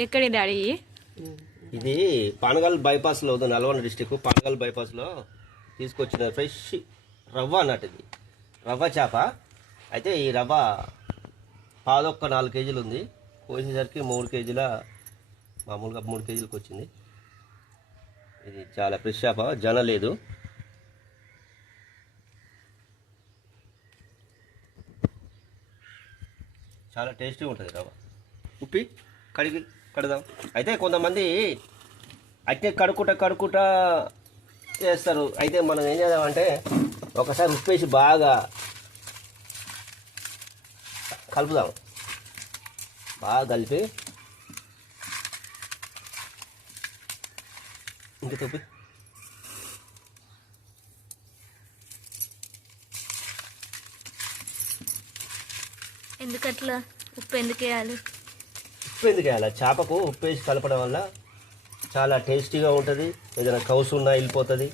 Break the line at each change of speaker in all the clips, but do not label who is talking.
ఎక్కడి డాడీ?
ఇది పానగల్ బైపాస్లో ఉంది నల్గొండ డిస్టిక్ పానగల్ బైపాస్లో తీసుకొచ్చిన ఫ్రెష్ రవ్వ అన్నట్టు ఇది. రవ్వ చేప. అయితే ఈ రవ్వ పాదొక్క నాలుగు కేజీలు ఉంది. కోసేసరికి మూడు కేజీల మామూలుగా మూడు కేజీలకు వచ్చింది. ఇది చాలా ఫ్రెష్ చేప జన లేదు. చాలా టేస్టీగా ఉంటుంది రవ్వ. ఉప్పి కడిగి కడదాం. అయితే కొంతమంది అట్టే కడుకుట కడుకుట చేస్తారు. అయితే మనం ఏం చేద్దామంటే ఒకసారి ఉప్పేసి బాగా కలుపుదాం. బాగా కలిపి ఇంక తొప్పి.
ఎందుకట్లా? ఉప్పు ఎందుకు వేయాలి?
ఉప్పు ఎందుకు వేయాలి? చేపకు ఉప్పు వేసి కలపడం వల్ల చాలా టేస్టీగా ఉంటుంది. ఏదైనా కౌసు ఉన్నా వెళ్ళిపోతుంది.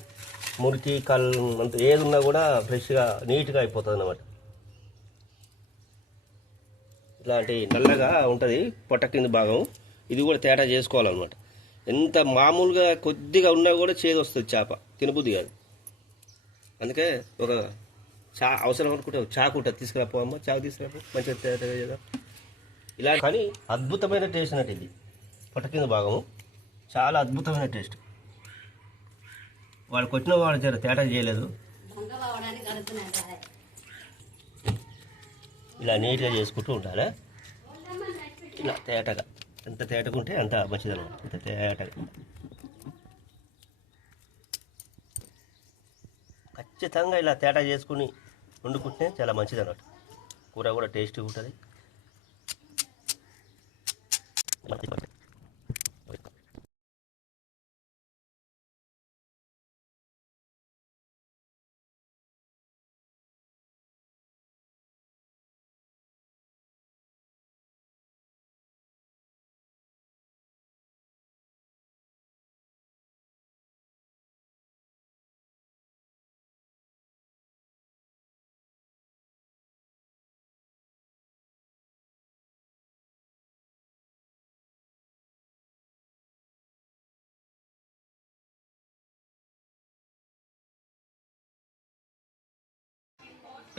మురికి కల్ అంత ఏది ఉన్నా కూడా ఫ్రెష్గా నీట్గా అయిపోతుంది అన్నమాట ఇలాంటి నల్లగా ఉంటుంది పొట్ట కింద భాగం. ఇది కూడా తేటా చేసుకోవాలన్నమాట. ఎంత మామూలుగా కొద్దిగా ఉన్నా కూడా చేదు వస్తుంది చేప. తినబుద్ధి కాదు. అందుకే ఒక చా అవసరం అనుకుంటే చాకు ఉంటుంది. తీసుకురాపో అమ్మ. చాకు తీసుకురాపో మంచిగా తేట చేద్దాం. ఇలా కానీ అద్భుతమైన టేస్ట్ అన్నట్టు ఇది. పొట్ట కింద భాగము. చాలా అద్భుతమైన టేస్ట్. వాడు కొట్టిన వాడు జర తేటా చేయలేదు. ఇలా నీట్గా చేసుకుంటూ ఉండాలి. ఇలా తేటగా. ఎంత తేటకుంటే అంత మంచిదన్నమాట ఇంత తేటగా. ఖచ్చితంగా ఇలా తేటా చేసుకుని వండుకుంటే చాలా మంచిదన్నమాట కూర కూడా టేస్టీగా ఉంటుంది.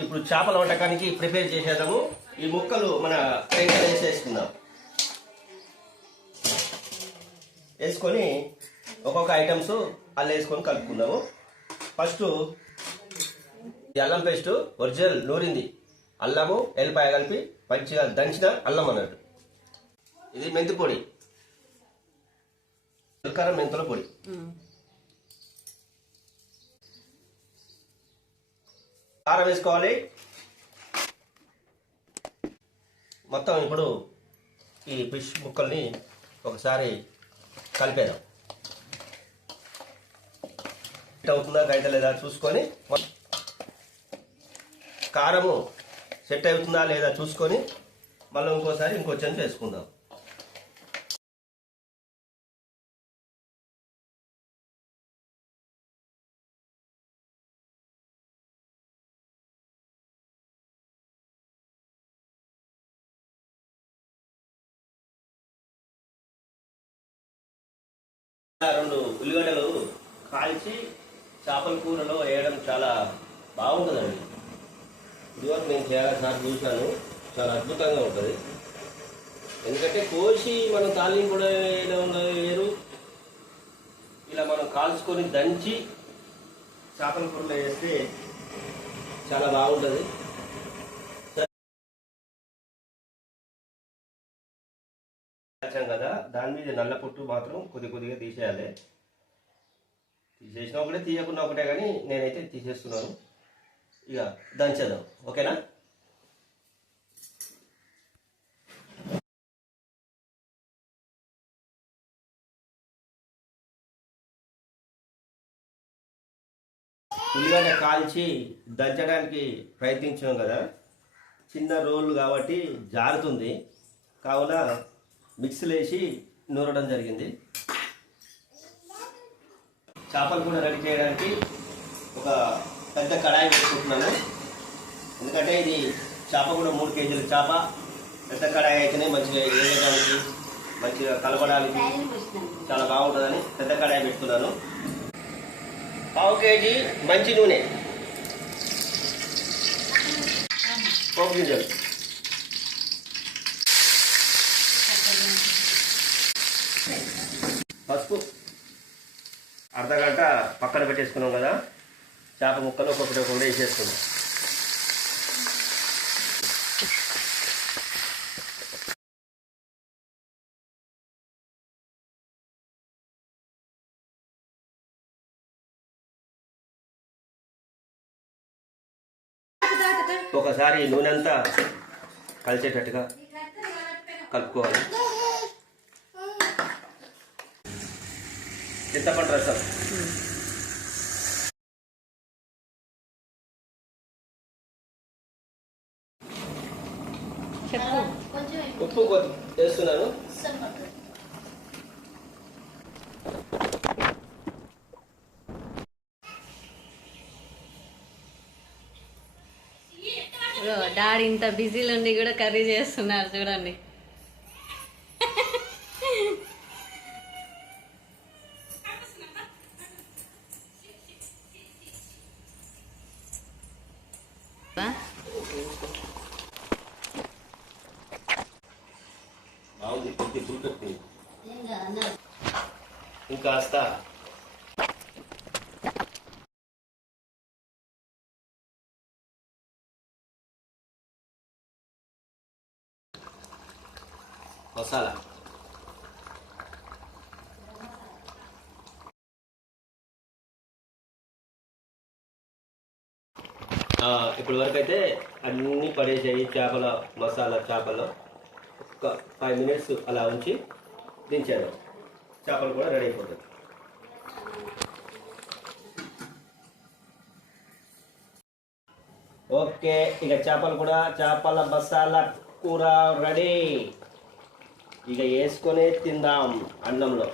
ఇప్పుడు చేపల వంటకానికి ప్రిపేర్ చేసేద్దాము. ఈ ముక్కలు మన టెంకర్ వేసేసుకుందాం. వేసుకొని ఒక్కొక్క ఐటమ్స్ అల్ల వేసుకొని కలుపుకుందాము. ఫస్ట్ అల్లం పేస్ట్ ఒరిజినల్ నూరింది. అల్లము ఎల్లిపాయ కలిపి మంచిగా దంచిన అల్లం అన్నట్టు. ఇది మెంతి పొడి. జీలకర్ర మెంతుల పొడి. కారం వేసుకోవాలి. మొత్తం ఇప్పుడు ఈ ఫిష్ ముక్కల్ని ఒకసారి కలిపేద్దాం. సెట్ అవుతుందా గైట లేదా చూసుకొని కారము సెట్ అవుతుందా లేదా చూసుకొని మళ్ళీ ఇంకోసారి ఇంకో చెంచు వేసుకుందాం. రెండు ఉల్లిగడ్డలు కాల్చి చేపల కూరలో వేయడం చాలా బాగుంటుందండి. ఇదివరకు నేను చేయాల్సిన చూశాను. చాలా అద్భుతంగా ఉంటుంది. ఎందుకంటే కోసి మనం తాలింపు కూడా వేయడం వేరు ఇలా మనం కాల్చుకొని దంచి చేపల కూరలో వేస్తే చాలా బాగుంటుంది. కాల్చాం కదా దాని మీద నల్ల పొట్టు మాత్రం కొద్ది కొద్దిగా తీసేయాలి. తీసేసినా ఒకటే తీయకుండా ఒకటే కానీ నేనైతే తీసేస్తున్నాను. ఇక దంచేద్దాం ఓకేనా? ఉల్లిగడ్డ కాల్చి దంచడానికి ప్రయత్నించాం కదా. చిన్న రోల్ కాబట్టి జారుతుంది. కావున మిక్సీలో వేసి నూరడం జరిగింది. చేపలు కూడా రెడీ చేయడానికి ఒక పెద్ద కడాయి పెట్టుకుంటున్నాను. ఎందుకంటే ఇది చేప కూడా మూడు కేజీల చేప. పెద్ద కడాయి అయితేనే మంచిగా వేయడానికి మంచిగా కలపడానికి చాలా బాగుంటుందని పెద్ద కడాయి పెట్టుకున్నాను. పావు కేజీ మంచి నూనె. పోపు గింజలు. అర్ధ గంట పక్కన పెట్టేసుకున్నాం కదా చేప ముక్కలు ఒక్కొక్కటి ఒక్కొక్కటి వేసేసుకున్నాం. ఒకసారి నూనె అంతా కలిసేటట్టుగా కలుపుకోవాలి. చింతపండు రసం ఉప్పు వేస్తున్నాను
డాడీ ఇంత బిజీలో ఉండి కూడా కర్రీ చేస్తున్నారు చూడండి.
బాగుంది కొద్ది పులుపెత్తుంది ఇంకాస్త మసాలా ఇప్పటి వరకు అయితే అన్నీ పడేసాయి చేపల మసాలా చేపలు. ఒక ఫైవ్ మినిట్స్ అలా ఉంచి దించాను. చేపలు కూడా రెడీ అయిపోతాయి. ఓకే ఇక చేపలు కూడా చేపల మసాలా కూర రెడీ ఇక వేసుకొని తిందాం అన్నంలో.